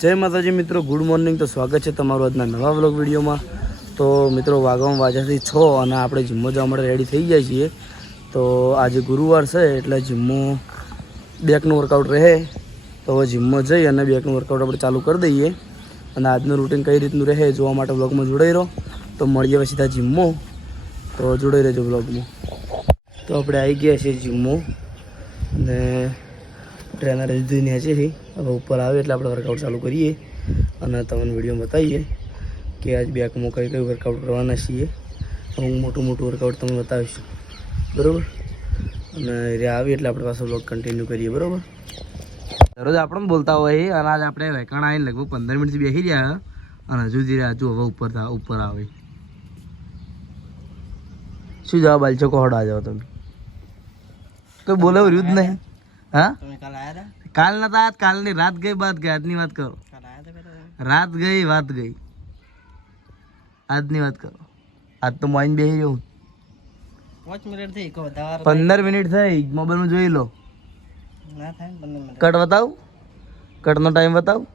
જય માતાજી મિત્રો, ગુડ મોર્નિંગ. તો સ્વાગત છે તમારું આજના નવા વ્લોગ વિડીયોમાં. તો મિત્રો વાગવામાં વાજાથી છ અને આપણે જિમ્મો જવા માટે રેડી થઈ ગયા છીએ. તો આજે ગુરુવાર છે, એટલે જિમ્મો બેકનું વર્કઆઉટ રહે. તો હવે જીમમાં જઈ અને બેકનું વર્કઆઉટ આપણે ચાલુ કરી દઈએ. અને આજનું રૂટીન કઈ રીતનું રહે જોવા માટે વ્લોગમાં જોડાઈ રહો. તો મળીએ હવે સીધા જિમ્મો. તો જોડાઈ રહેજો વ્લોગમાં. તો આપણે આવી ગયા છીએ જિમ્મો. અને ટ્રેનર હજી નેચે છે હવે ઉપર આવે એટલે આપણે વર્કઆઉટ ચાલુ કરીએ. અને તમને વીડિયો બતાવીએ કે આજ બેકમાં કઈ કઈ વર્કઆઉટ કરવાના છીએ. હું મોટું મોટું વર્કઆઉટ તમને બતાવીશ. બરાબર? અને એ આવે એટલે આપણે પાછો બ્લોગ કન્ટિન્યુ કરીએ, બરાબર? દરરોજ આપણે બોલતા હોય અને આજ આપણે વેકાણ આવીને લગભગ પંદર મિનિટથી બેસી રહ્યા અને હજુ જે હજુ હવે ઉપર થાય ઉપર આવે. શું જવાબ આલ છો કોહડા જાઓ તમે. તો બોલાવ રહ્યું જ નહીં. હા? તમે કાલ આયા હતા કાલ નતા કાલની રાત ગઈ બાદ ગઈ આજની વાત કરો. રાત ગઈ વાત ગઈ. આજની વાત કરો. આજ તો મોઈન બેસી જવું પાંચ મિનિટ થઈ કહો પંદર મિનિટ થઈ મોબાઈલમાં જોઈ લો. ના થાય પંદર મિનિટ. કટ બતાવું? કટનો ટાઈમ બતાવું?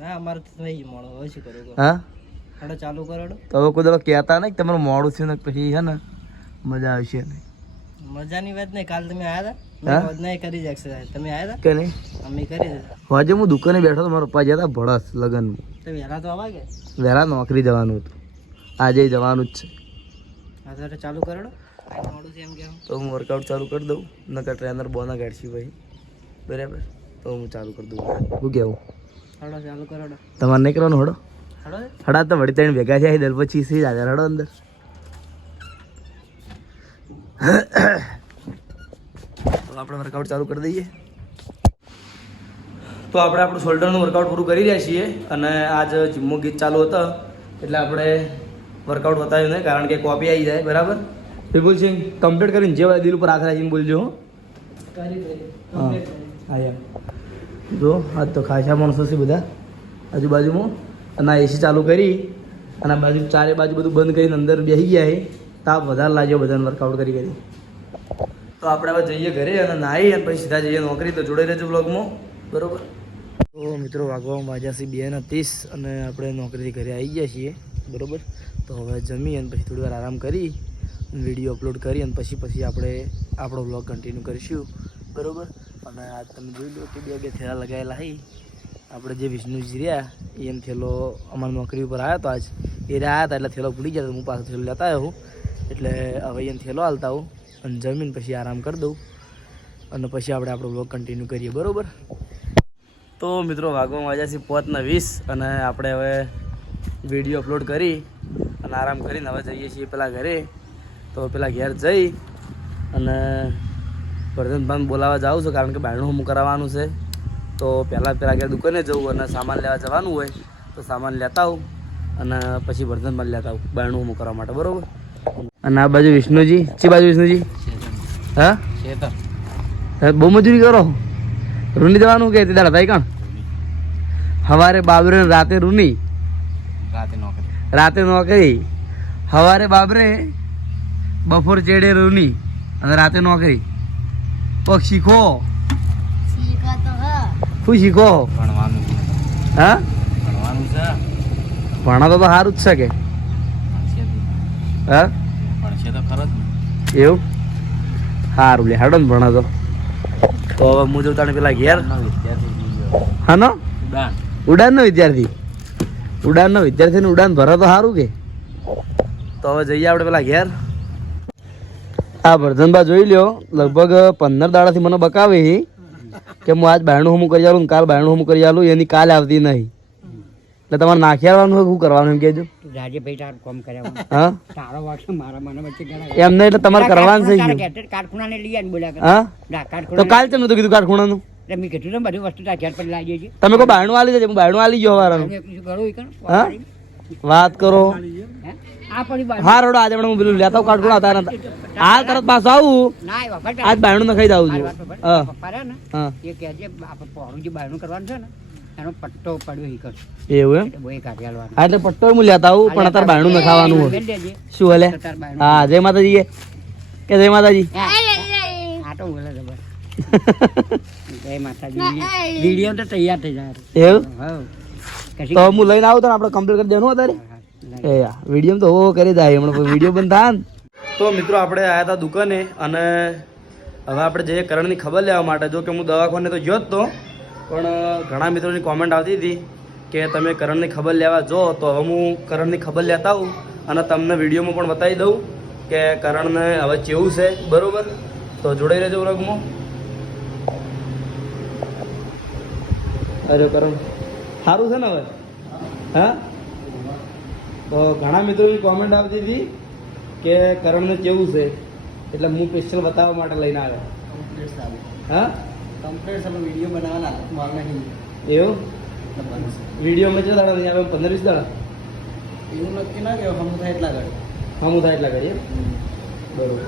હા અમારે તો થઈ ગયું મોડું શું કરું હા? હડો ચાલુ કરો તો હવે કોઈ દાડો કહેતા નહીં તમારું મોડું છે ને પછી છે ને મજા આવશે નહીં. મજાની વાત નહીં કાલ તમે આયા હતા આજે હું દુકાને બેઠો તો મારા પપ્પા જતા ભળસ લગન વહેલા તો આવા કે? વહેલા નોકરી જવાનું હતું. આજે જવાનું જ છે. ચાલુ કરો તો હું વર્કઆઉટ ચાલુ કરી દઉં નકર ટ્રેનર બોના ગાડશી ભાઈ. બરાબર? તો હું ચાલુ કરી દઉં. શું કહેવું તમારે નહીં કરવાનું હડો હડો તો વળી ત્રણ ભેગા થયા દર પછી સી હડો અંદર. આપણે વર્કઆઉટ ચાલુ કરી દઈએ. તો આપણે આપણું શોલ્ડરનું વર્કઆઉટ પૂરું કરી રહ્યા છીએ અને આજ જીમનું ગીત ચાલુ હતા. એટલે આપણે વર્કઆઉટ બતાવ્યું નહીં, કારણ કે કોપી આવી જાય, બરાબર? વિપુલ સિંહ કમ્પ્લીટ કરીને જે દિલ ઉપર હાથ રાખીને બોલજો હો. હા જો આજ તો ખાસા માણસો છે બધા, આજુબાજુમાં. અને આ એસી ચાલુ કરી, અને આ બાજુ ચારે બાજુ બધું બંધ કરીને અંદર બેસી ગયા છે. તાપ વધારે લાગ્યો બધાને વર્કઆઉટ કરી કરી. તો આપણે હવે જઈએ ઘરે અને નાહી અને પછી સીધા જઈએ નોકરી તો જોડે રહેજો બ્લોગમાં બરોબર? તો મિત્રો વાગવામાં વાગ્યા છે બે ને ત્રીસ અને આપણે નોકરીથી ઘરે આવી ગયા છીએ. બરોબર? તો હવે જમી અને પછી થોડી વાર આરામ કરી વીડિયો અપલોડ કરી અને પછી પછી આપણે આપણો બ્લોગ કન્ટિન્યુ કરીશું. બરોબર? અને આજ તમે જોઈ લો કે બે બે થેલા લગાવેલા હઈ આપણે જે વિષ્ણુજી રહ્યા એમ થેલો અમારી નોકરી ઉપર આવ્યો તો આજ એ રહ્યા હતા એટલે થેલો ભૂલી ગયા તો હું પાછો થેલો લેતા આવ્યો એટલે હવે એમ થેલો હાલતા હું. અને જમીન પછી આરામ કરી દઉં. અને પછી આપણે આપણો બ્લોગ કન્ટિન્યુ કરીએ, બરોબર? તો મિત્રો, વાગવામાં આવ્યા છે પોતના વીસ અને આપણે હવે વીડિયો અપલોડ કરી અને આરામ કરીને હવે જઈએ છીએ પેલા ઘરે. તો પેલા ઘેર જઈ અને વર્ધનભાઈ બોલાવવા જાઉં છું કારણ કે બાયણું હું કરાવવાનું છે. તો પહેલાં પહેલાં ઘેર દુકાને જવું અને સામાન લેવા જવાનું હોય તો સામાન લેતા આવું અને પછી વર્ધનભાઈ લેતા આવું બાયણું કરવા માટે, બરોબર? અને આ બાજુ વિષ્ણુજી? ચી બાજુ વિષ્ણુજી? હા? બહુ મજૂરી કરો? રૂની દેવાનું કે દાડા ભાઈ કણ? સવારે બાબરે રાતે રૂની? રાતે નોકરી. રાતે સવારે બાબરે બપોર ચેડે રૂની અને રાતે નોકરી. પગ શીખો. શું શીખો? ભણવાનું હા? ભણવાનું છે. ભણાતો તો સારું જ છે કે. હા? એવું? સારું લે, હાડો ને ભણા તો. હવે હું જઉં તાણે પેલા ઘેર? હાનો? હા ઉડાનનો વિદ્યાર્થી. ઉડાનનો વિદ્યાર્થીને ઉડાન ભરે તો સારું કે. તો હવે જઈએ આપણે પેલા ઘેર. આ વર્ધનભા જોઈ લ્યો, લગભગ પંદર દાડાથી મને બકાવે કે હું આજ બાયણું હમું કરી આલું કાલ બાયણું હમું કરી આલું, એની કાલ આવતી નહીં. એટલે તમારે નાખી આવવાનું શું કરવાનું એમ કહેજો? રાજેભાઈ તારું કામ કર્યા હા? તારો વાક મારા મને વચ્ચે ગણાય. એમને એટલે તમારે કરવાનું છે કારખાનાને લઈ આવીને બોલ્યા હા? ના, તો કાલ તમને તો કીધું કારખુણાનું એટલે મેં કીધું ને બધી વસ્તુ તારા પર લાવી દેજે. તમે કોઈ આલી દેજો હું આલી ગયો હા? વાત કરો. હે? આ પડી બાજુ. હા રોડો આજે હું પેલું લેતા કાઢું આવતા નતા હાલ તરત પાછો આવું. આજ બારણું નખાઈ છું. હા. એ કહેજે, આપણે જે બહારનું કરવાનું છે ને એનો પટ્ટો પડ્યો ઈ એવું એમ? બોય કાઢી આલવાનો. હા એટલે પટ્ટો હું લેતા આવું પણ અત્યારે બાયણું નખાવાનું હોય. શું હલે? તો તાર બહારનું. હા જય માતાજી કે કે જય માતાજી? આ તો બોલે જબર. જય માતાજી. વીડિયો તો તૈયાર થઈ જાય. એવું? તો હું લઈને આવું તો આપણે કમ્પ્લીટ કરી દેવાનું અત્યારે? એ વીડિયો તો હો કરી દે હમણાં વીડિયો બંધ થાય ને. તો મિત્રો આપણે આવ્યા હતા દુકાને અને હવે આપણે જઈએ કરણની ખબર લેવા માટે. જો કે હું દવાખાને તો ગયો જ તો. પણ ઘણા મિત્રોની કોમેન્ટ આવતી હતી કે તમે કરણની ખબર લેવા જો તો હવે હું કરણની ખબર લેતા આવું અને તમને વિડીયોમાં પણ બતાવી દઉં કે કરણને હવે કેવું છે. બરાબર? તો જોડાઈ રહેજો વ્લોગમાં અરે કરણ સારું છે ને હવે? હા? તો ઘણા મિત્રોની કોમેન્ટ આવતી હતી કે કરણને કેવું છે? એટલે હું સ્પેશિયલ બતાવવા માટે લઈને આવ્યો. હા? તમે વીડિયો બનાવવાના માલ નહીં એવું? વીડિયો મેં દાડા નહીં આવે પંદર વીસ દાડા. એવું નક્કી ના કહેવાય હમ થાય એટલા ઘડી. હા થાય એટલા કરીએ બરોબર.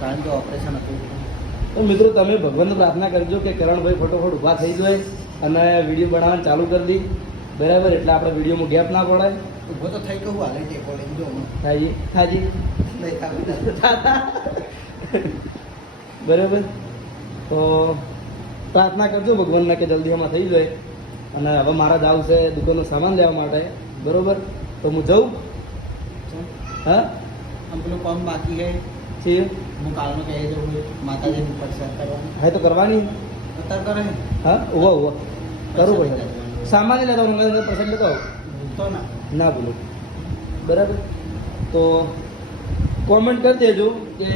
કારણ કે ઓપરેશન હતું. તો મિત્રો તમે ભગવાનને પ્રાર્થના કરજો કે કરણભાઈ ફટોફટ ઊભા થઈ જાય અને વીડિયો બનાવવાનું ચાલુ કરી દી. બરાબર? એટલે આપણે વિડીયોમાં ગેપ ના પડાય. ઊભો તો થઈ ગયો હાલે ટેકો લઈને જો હું થાજી થાજી નહીં થાકી બરાબર? તો પ્રાર્થના કરજો ભગવાનને કે જલ્દી આમાં થઈ જાય. અને હવે મારા દાવ છે દુકાનનો સામાન લેવા માટે. બરોબર? તો હું જઉં? હા? આમ પેલું કામ બાકી છે. હું કાલનો કહી દઉં માતાજીની પ્રસાદ કરવાની. હા તો કરવાની. અત્યારે કરે હા? ઊભા ઊભા કરું પડશે સામાન્ય લેતા હું પ્રસંગ લેતો આવું. ના. ના ભૂલો બરાબર? તો કોમેન્ટ કરી દેજો કે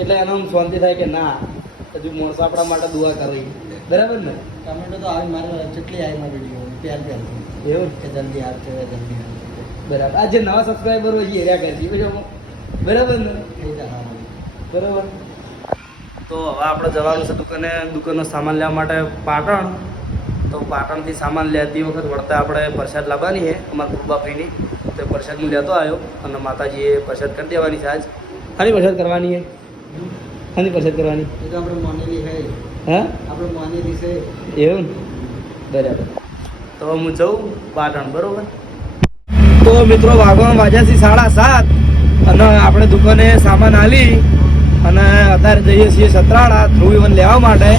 એટલે એનો શાંતિ થાય કે ના. હજુ માણસો આપણા માટે દુઆ કરી. બરાબર ને? કમેન્ટો તો આવી મારે કેટલી આવી મારી વીડિયો પ્યાર પ્યાર એવું? કે જલ્દી આવશે જલ્દી બરાબર. આ જે નવા સબસ્ક્રાઈબર હોય એ રહ્યા કરશે. પછી બરાબર ને? બરાબર. તો હવે આપણે જવાનું છે દુકાને. દુકાનનો સામાન લેવા માટે પાટણ. તો પાટણથી સામાન લેતી વખત વળતા આપણે પ્રસાદ લાવવાની છે અમારા ગુરુબાપીની તો પ્રસાદ હું લેતો આવ્યો. અને માતાજીએ પ્રસાદ કરી દેવાની છે આજ. ખાલી પ્રસાદ કરવાની છે. ખાલી પ્રસાદ કરવાની? હા? એવું? બરાબર. તો હું જઉં પાટણ બરોબર? તો મિત્રો વાગવા વાગ્યા છે સાડા સાત અને આપણે દુકાને સામાન આલી અને અત્યારે જઈએ છીએ સતરાળા ધ્રુવ ઇવન લેવા માટે.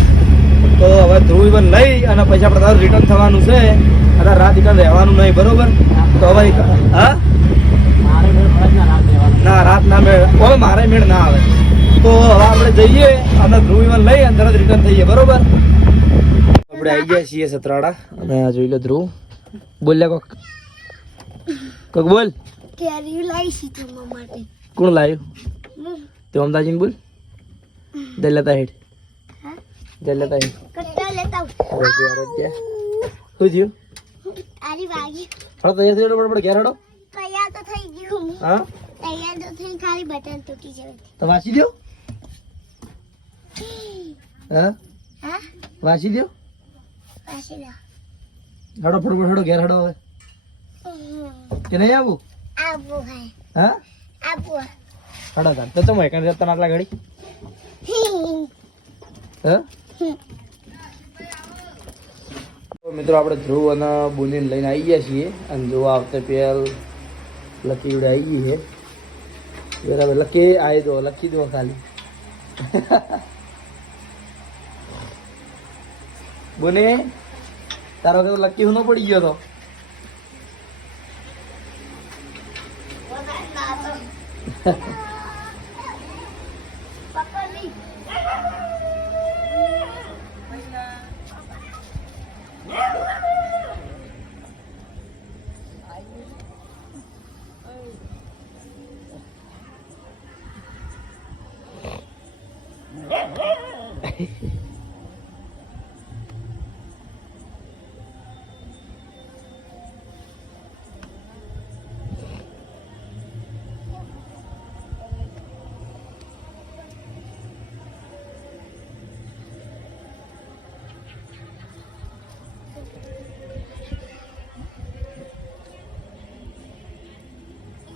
તો હવે ધ્રુવ ઇવન લઈ અને પછી આપણે તારું રિટર્ન થવાનું છે. અને રાત રિટર્ન રહેવાનું નહીં બરોબર? તો હવે હા? ના રાત ના મેળ હવે મારે મેળ ના આવે. તો હવે આપણે જઈએ અને ધ્રુવ ઇવન લઈ અને તરત રિટર્ન થઈએ બરોબર? આપણે આવી ગયા છીએ સતરાડા. અને આ જોઈ લો ધ્રુવ. બોલ્યા કોક. કોક બોલ. કેરી લાવી છે તમારા માટે. કોણ લાવ્યું હું. તે અમદાજીન બોલ. દલ્લતા હેડ. હા? દલ્લતા હેડ. કટ્ટા લેતા. અરે અરે. શું થયું? આરી વાગી. હળો તૈયાર થઈ પડે પડે ઘેર હડો. તૈયાર તો થઈ ગયું. હું. હા તૈયાર તો થઈ ખાલી બટન તૂટી જાય તો વાંચી દો હા? વાંચી દો હડો ફટોફટ હડો ઘેર હડો હવે. કે નહીં આવું? ભાઈ હા. હડો તાર. તો તમે એકણ જતા આટલા ઘડી. હા? મિત્રો આપણે ધ્રુવ અને બુનીને લઈને આવી ગયા છીએ. અને જો આવતે પેલ લકી ઉડે આવી ગઈ છે. બરાબર. લકી આવી દો લખી દો ખાલી. બુને તારો વખત લકી હું પડી ગયો તો. Ha ધાબા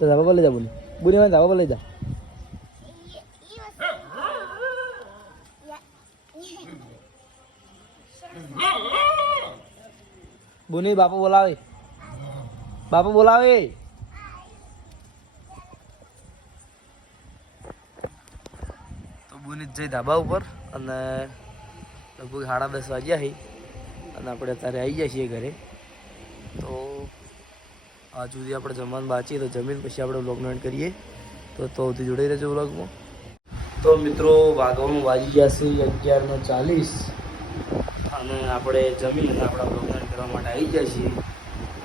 પર લઈ જા બોલી બોલી મને ધાબા પર લઈ જા બુની બાપુ બોલાવે બાપુ બોલાવે તો બુની જઈ ધાબા ઉપર અને લગભગ સાડા દસ વાગ્યા છે અને આપણે અત્યારે આવી જઈએ છીએ ઘરે. તો આજ સુધી આપણે જમવાનું બાચીએ તો જમીન પછી આપણે બ્લોગનો એન્ડ કરીએ. તો તો સુધી જોડાઈ રહેજો બ્લોગમાં તો મિત્રો, વાગવાનું વાજી ગયા છે અગિયારનો ચાલીસ. અને આપણે જમીન અને આપણા બ્લોગનો એન્ડ કરવા માટે આવી ગયા છીએ.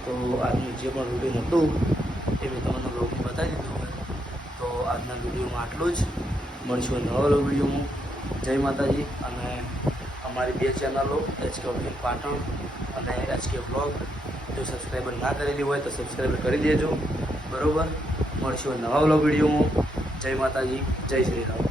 તો આજનું જે પણ રૂટીન હતું, એ મેં તમને બ્લોગમાં બતાવી દીધું તો આજના વિડીયોમાં આટલું જ. મળશું નવા વિડીયોમાં. જય માતાજી. અને અમારી બે ચેનલો એચકે પાટણ અને એચકે બ્લોગ જો સબસ્ક્રાઈબર ના કરેલી હોય તો સબસ્ક્રાઈબર કરી દેજો. બરાબર? મળશું નવા બ્લોગ વિડીયોમાં. જય માતાજી, જય શ્રી રામ.